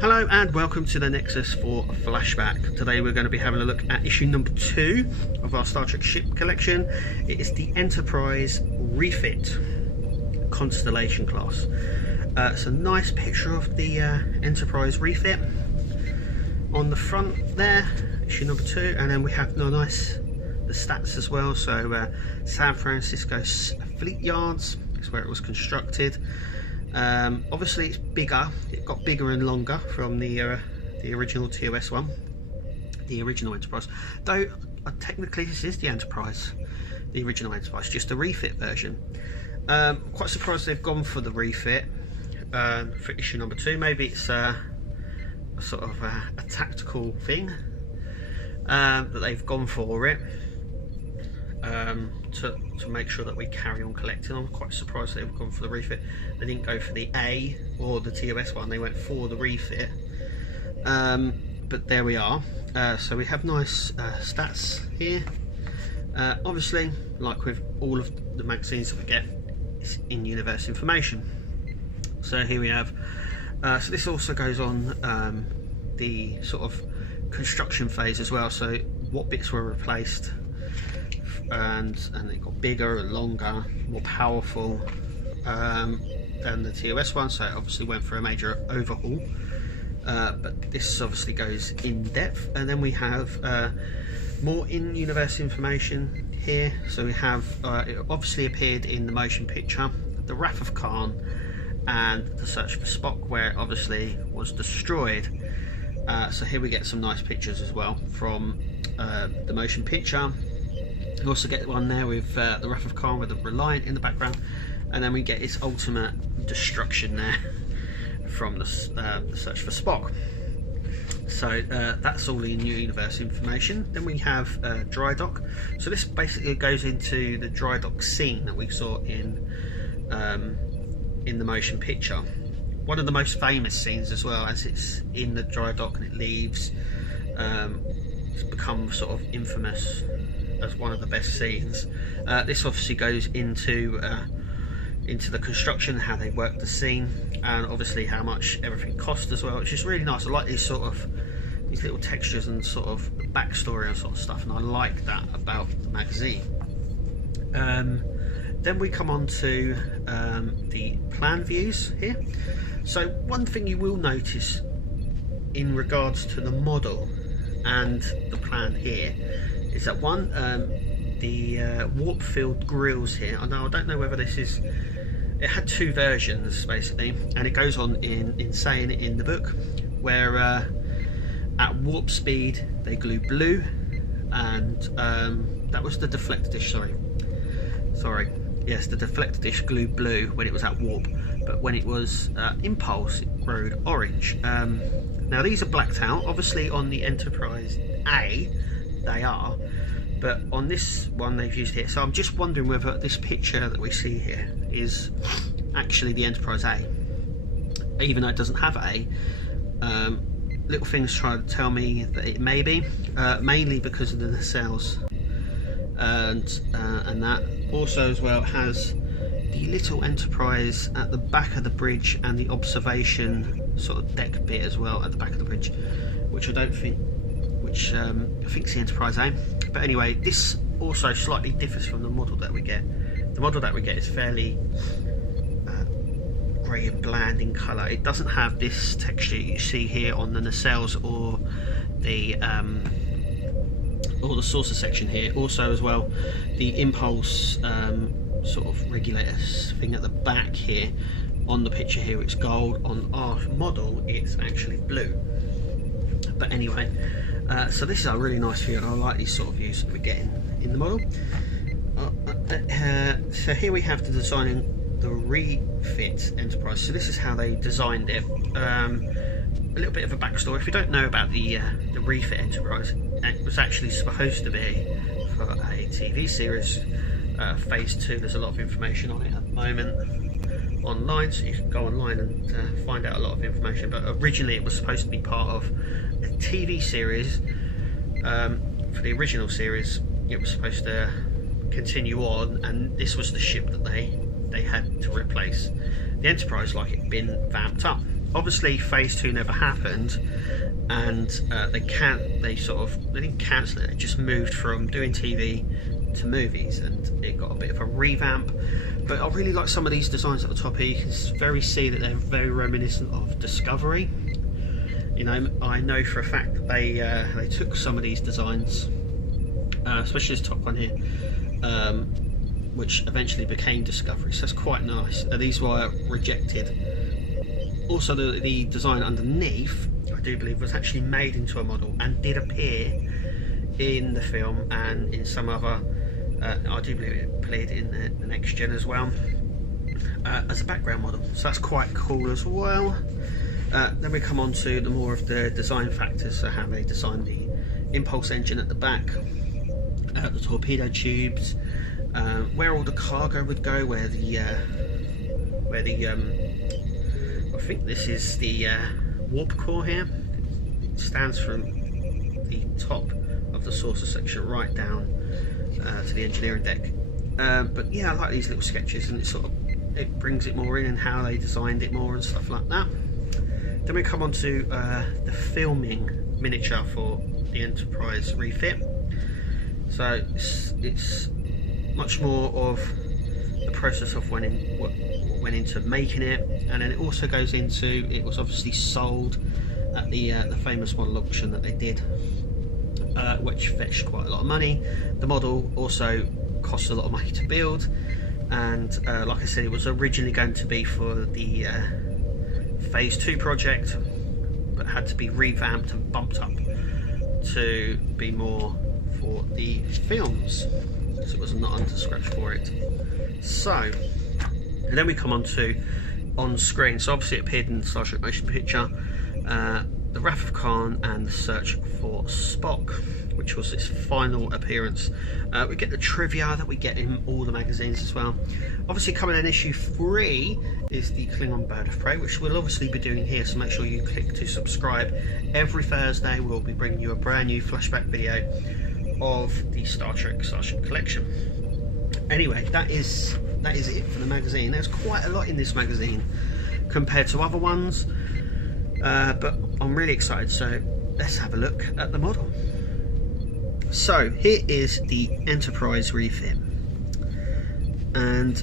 Hello and welcome to the Nexus for Flashback. Today we're going to be having a look at issue number 2 of our Star Trek ship collection. It is the Enterprise Refit Constellation class. It's a nice picture of the Enterprise Refit on the front there, issue number 2, and then we have the stats as well. So San Francisco Fleet Yards is where it was constructed. Obviously it's bigger, it got bigger and longer from the original TOS one, the original Enterprise, though technically this is the Enterprise, the original Enterprise, just a refit version. Quite surprised they've gone for the refit for issue number 2. Maybe it's a sort of a tactical thing that they've gone for it. To make sure that we carry on collecting. I'm quite surprised they've gone for the refit. They didn't go for the A or the TOS one, they went for the refit. But there we are. So we have nice stats here. Obviously, like with all of the magazines that we get, it's in-universe information. So here we have, so this also goes on the sort of construction phase as well, so what bits were replaced, and it got bigger and longer, more powerful than the TOS one, so it obviously went for a major overhaul. But this obviously goes in depth, and then we have more in-universe information here. So we have it obviously appeared in the motion picture, the Wrath of Khan and the Search for Spock, where it obviously was destroyed. So here we get some nice pictures as well from the motion picture. We also get one there with the Wrath of Khan with the Reliant in the background, and then we get its ultimate destruction there from the Search for Spock. So that's all in new universe information. Then we have dry dock. So this basically goes into the dry dock scene that we saw in the motion picture. One of the most famous scenes as well, as it's in the dry dock and it leaves. It's become sort of infamous as one of the best scenes. This obviously goes into the construction, how they work the scene, and obviously how much everything cost as well, which is really nice. I like these little textures and sort of backstory and sort of stuff, and I like that about the magazine. Then we come on to the plan views here. So one thing you will notice in regards to the model and the plan here is that one, the warp field grills here. I don't know whether this is, it had 2 versions basically, and it goes on in saying it in the book, where at warp speed they glue blue, and that was the deflector dish, sorry, yes, the deflector dish glue blue when it was at warp, but when it was impulse it glowed orange. Now these are blacked out, obviously on the Enterprise A they are, but on this one they've used it. So I'm just wondering whether this picture that we see here is actually the Enterprise A, even though it doesn't have A. Little things try to tell me that it may be, mainly because of the nacelles, and that also as well has the little Enterprise at the back of the bridge and the observation sort of deck bit as well at the back of the bridge, which I don't think, I think it's the Enterprise A. But anyway, this also slightly differs from the model that we get. The model that we get is fairly grey and bland in colour. It doesn't have this texture you see here on the nacelles or the saucer section here. Also as well, the impulse sort of regulator thing at the back here on the picture here, it's gold. On our model it's actually blue. But anyway, so this is a really nice view, and I like these sort of views that we're getting in the model. So here we have the designing the refit Enterprise. So this is how they designed it. A little bit of a backstory. If you don't know about the refit Enterprise, it was actually supposed to be for a TV series, phase 2. There's a lot of information on it at the moment online, so you can go online and find out a lot of information. But originally it was supposed to be part of a TV series. For the original series it was supposed to continue on, and this was the ship that they had to replace the Enterprise, like it'd been vamped up. obviously phase 2 never happened, and they didn't cancel it, they just moved from doing TV to movies, and it got a bit of a revamp. But I really like some of these designs at the top here. You can see that they're very reminiscent of Discovery. You know, I know for a fact that they took some of these designs, especially this top one here, which eventually became Discovery, so that's quite nice. These were rejected. Also, the design underneath, I do believe, was actually made into a model and did appear in the film and in some other, I do believe it played in the Next Gen as well, as a background model, so that's quite cool as well. Then we come on to the more of the design factors, so how they designed the impulse engine at the back, the torpedo tubes, where all the cargo would go, where the I think this is the warp core here. It stands from the top of the saucer section right down to the engineering deck. But yeah, I like these little sketches, and it brings it more in, and how they designed it more and stuff like that. Then we come on to the filming miniature for the Enterprise refit. So it's much more of the process of what went into making it, and then it also goes into, it was obviously sold at the famous model auction that they did, which fetched quite a lot of money. The model also cost a lot of money to build, and like I said, it was originally going to be for the phase 2 project, but had to be revamped and bumped up to be more for the films, because it was not under scratch for it. So, and then we come on screen. So obviously it appeared in the Starship motion picture, the Wrath of Khan and the Search for Spock, which was its final appearance. We get the trivia that we get in all the magazines as well. Obviously coming in issue 3 is the Klingon Bird of Prey, which we'll obviously be doing here, so make sure you click to subscribe. Every Thursday we'll be bringing you a brand new flashback video of the Star Trek Starship collection. Anyway, that is it for the magazine. There's quite a lot in this magazine compared to other ones, but I'm really excited, so let's have a look at the model. So here is the Enterprise refit, and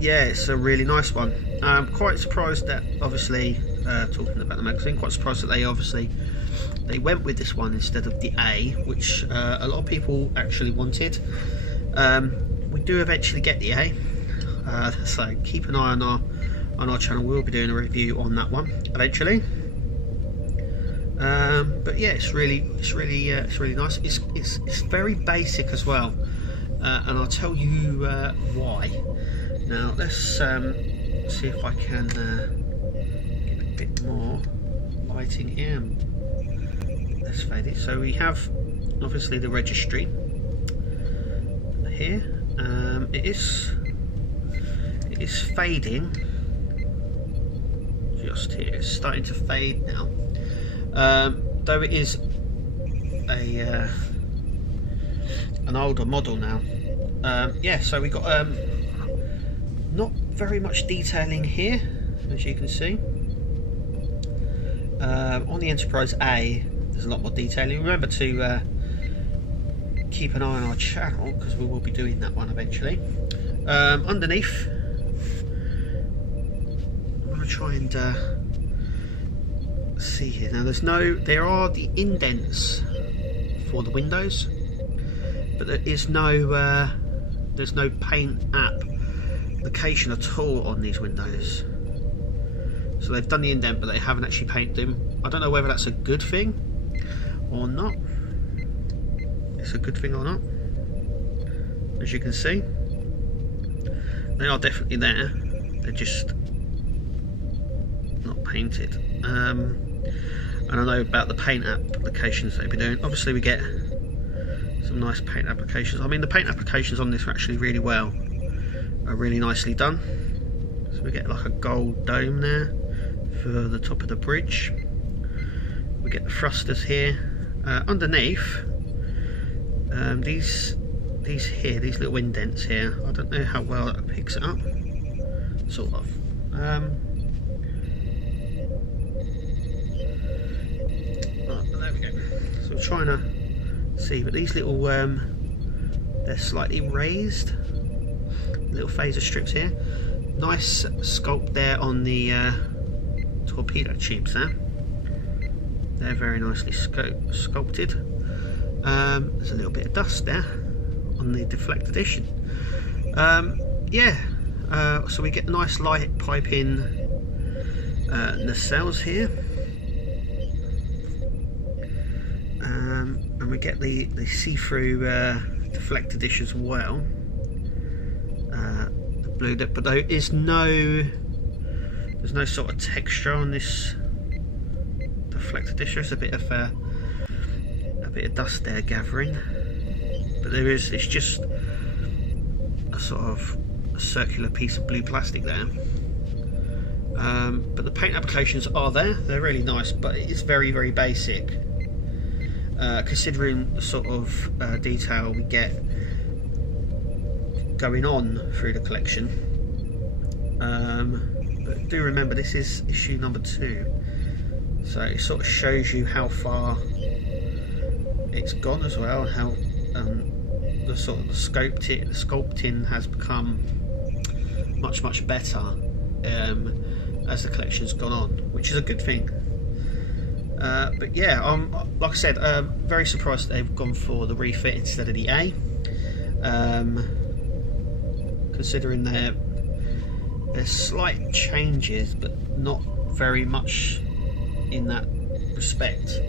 yeah, it's a really nice one. I'm quite surprised that, obviously, talking about the magazine, quite surprised that they went with this one instead of the A, which a lot of people actually wanted. We do eventually get the A, so keep an eye on our channel. We'll be doing a review on that one eventually. But yeah, it's really nice. It's very basic as well, and I'll tell you why. Now let's see if I can get a bit more lighting in. Let's fade it. So we have obviously the registry here. It is fading just here. It's starting to fade now. Though it is an older model now. Yeah, so we got not very much detailing here, as you can see. On the Enterprise A, there's a lot more detailing. Remember to keep an eye on our channel, because we will be doing that one eventually. Underneath, I'm going to try and see here. Now there are the indents for the windows, but there's no paint application at all on these windows. So they've done the indent, but they haven't actually painted them. I don't know whether that's a good thing or not. It's a good thing or not. As you can see, they are definitely there. They're just not painted. And I know about the paint applications they've been doing. Obviously we get some nice paint applications. I mean, the paint applications on this are actually really really nicely done. So we get like a gold dome there for the top of the bridge. We get the thrusters here. Underneath, these little indents here, I don't know how well that picks it up. Sort of. Oh, there we go. So I'm trying to see, but these little they're slightly raised little phaser strips here. Nice sculpt there on the torpedo tubes there. They're very nicely sculpted. There's a little bit of dust there on the deflect addition. Yeah, so we get the nice light piping nacelles here. And we get the see-through deflector dish as well. The blue dip, but there's no sort of texture on this deflector dish. There's a bit of dust there gathering, but it's just a sort of a circular piece of blue plastic there. But the paint applications are there. They're really nice, but it's very, very basic. Considering the sort of detail we get going on through the collection. But do remember, this is issue number 2, so it sort of shows you how far it's gone as well, and how the sort of the sculpting has become much better as the collection's gone on, which is a good thing. But yeah, like I said, very surprised that they've gone for the refit instead of the A. Considering there's slight changes, but not very much in that respect.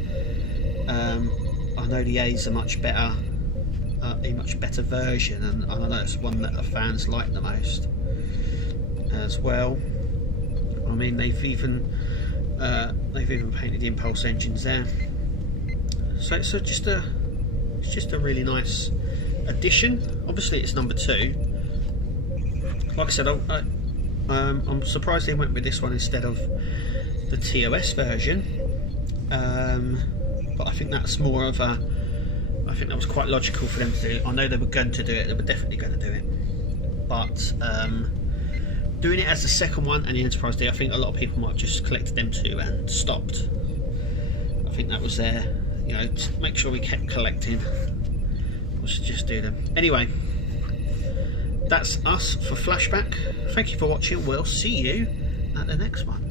I know the A's a much better version, and I know it's one that the fans like the most as well. I mean, they've even painted the impulse engines there. So it's just a really nice addition. Obviously, it's number 2. Like I said, I'm surprised they went with this one instead of the TOS version. But I think that's more of a. I think that was quite logical for them to do. I know they were going to do it. They were definitely going to do it. But doing it as the second one and the Enterprise D, I think a lot of people might have just collected them 2 and stopped. I think that was there, you know, to make sure we kept collecting. We should just do them. Anyway, that's us for Flashback. Thank you for watching. We'll see you at the next one.